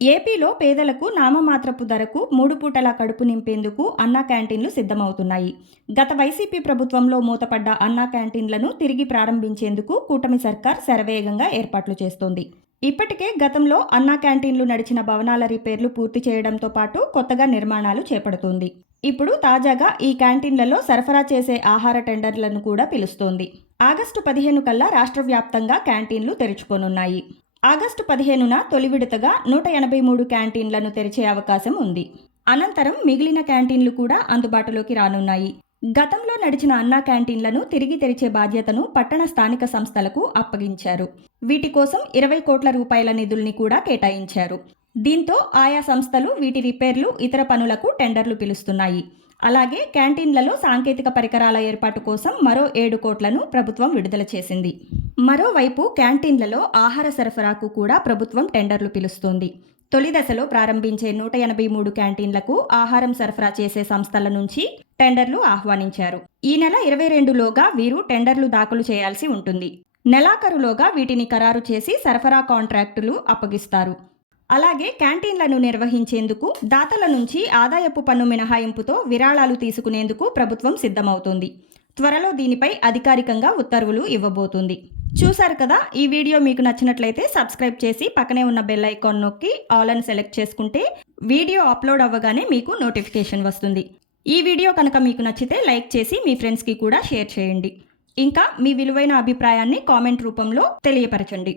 ఏపీలో పేదలకు నామమాత్రపు ధరకు 3 పూటల కడుపు నింపేందుకు అన్నా క్యాంటీన్లు సిద్ధమవుతున్నాయి. గత వైసీపీ ప్రభుత్వంలో మూతపడ్డ అన్నా క్యాంటీన్లను తిరిగి ప్రారంభించేందుకు కూటమి సర్కార్ శరవేగంగా ఏర్పాట్లు చేస్తోంది. ఇప్పటికే గతంలో అన్నా క్యాంటీన్లు నడిచిన భవనాల రిపేర్లు పూర్తి చేయడంతో పాటు కొత్తగా నిర్మాణాలు చేపడుతోంది. ఇప్పుడు తాజాగా ఈ క్యాంటీన్లలో సరఫరా చేసే ఆహార టెండర్లను కూడా పిలుస్తోంది. ఆగస్టు 15 కల్లా రాష్ట్ర వ్యాప్తంగా క్యాంటీన్లు తెరుచుకోనున్నాయి. ఆగస్టు 15న తొలి విడతగా 183 క్యాంటీన్లను తెరిచే అవకాశం ఉంది. అనంతరం మిగిలిన క్యాంటీన్లు కూడా అందుబాటులోకి రానున్నాయి. గతంలో నడిచిన అన్నా క్యాంటీన్లను తిరిగి తెరిచే బాధ్యతను పట్టణ స్థానిక సంస్థలకు అప్పగించారు. వీటి కోసం 20 కోట్ల రూపాయల నిధుల్ని కూడా కేటాయించారు. దీంతో ఆయా సంస్థలు వీటి రిపేర్లు, ఇతర పనులకు టెండర్లు పిలుస్తున్నాయి. అలాగే క్యాంటీన్లలో సాంకేతిక పరికరాల ఏర్పాటు కోసం మరో 7 కోట్లను ప్రభుత్వం విడుదల చేసింది. మరోవైపు క్యాంటీన్లలో ఆహార సరఫరాకు కూడా ప్రభుత్వం టెండర్లు పిలుస్తోంది. తొలి దశలో ప్రారంభించే 183 క్యాంటీన్లకు ఆహారం సరఫరా చేసే సంస్థల నుంచి టెండర్లు ఆహ్వానించారు. ఈ నెల 22లోగా వీరు టెండర్లు దాఖలు చేయాల్సి ఉంటుంది. నెలాఖరులోగా వీటిని ఖరారు చేసి సరఫరా కాంట్రాక్టులు అప్పగిస్తారు. అలాగే క్యాంటీన్లను నిర్వహించేందుకు దాతల నుంచి ఆదాయపు పన్ను మినహాయింపుతో విరాళాలు తీసుకునేందుకు ప్రభుత్వం సిద్ధమవుతోంది. త్వరలో దీనిపై అధికారికంగా ఉత్తర్వులు ఇవ్వబోతుంది. చూశారు కదా, ఈ వీడియో మీకు నచ్చినట్లయితే సబ్స్క్రైబ్ చేసి పక్కనే ఉన్న బెల్ ఐకాన్ నొక్కి ఆల్ అని సెలెక్ట్ చేసుకుంటే వీడియో అప్లోడ్ అవ్వగానే మీకు నోటిఫికేషన్ వస్తుంది. ఈ వీడియో కనుక మీకు నచ్చితే లైక్ చేసి మీ ఫ్రెండ్స్కి కూడా షేర్ చేయండి. ఇంకా మీ విలువైన అభిప్రాయాన్ని కామెంట్ రూపంలో తెలియపరచండి.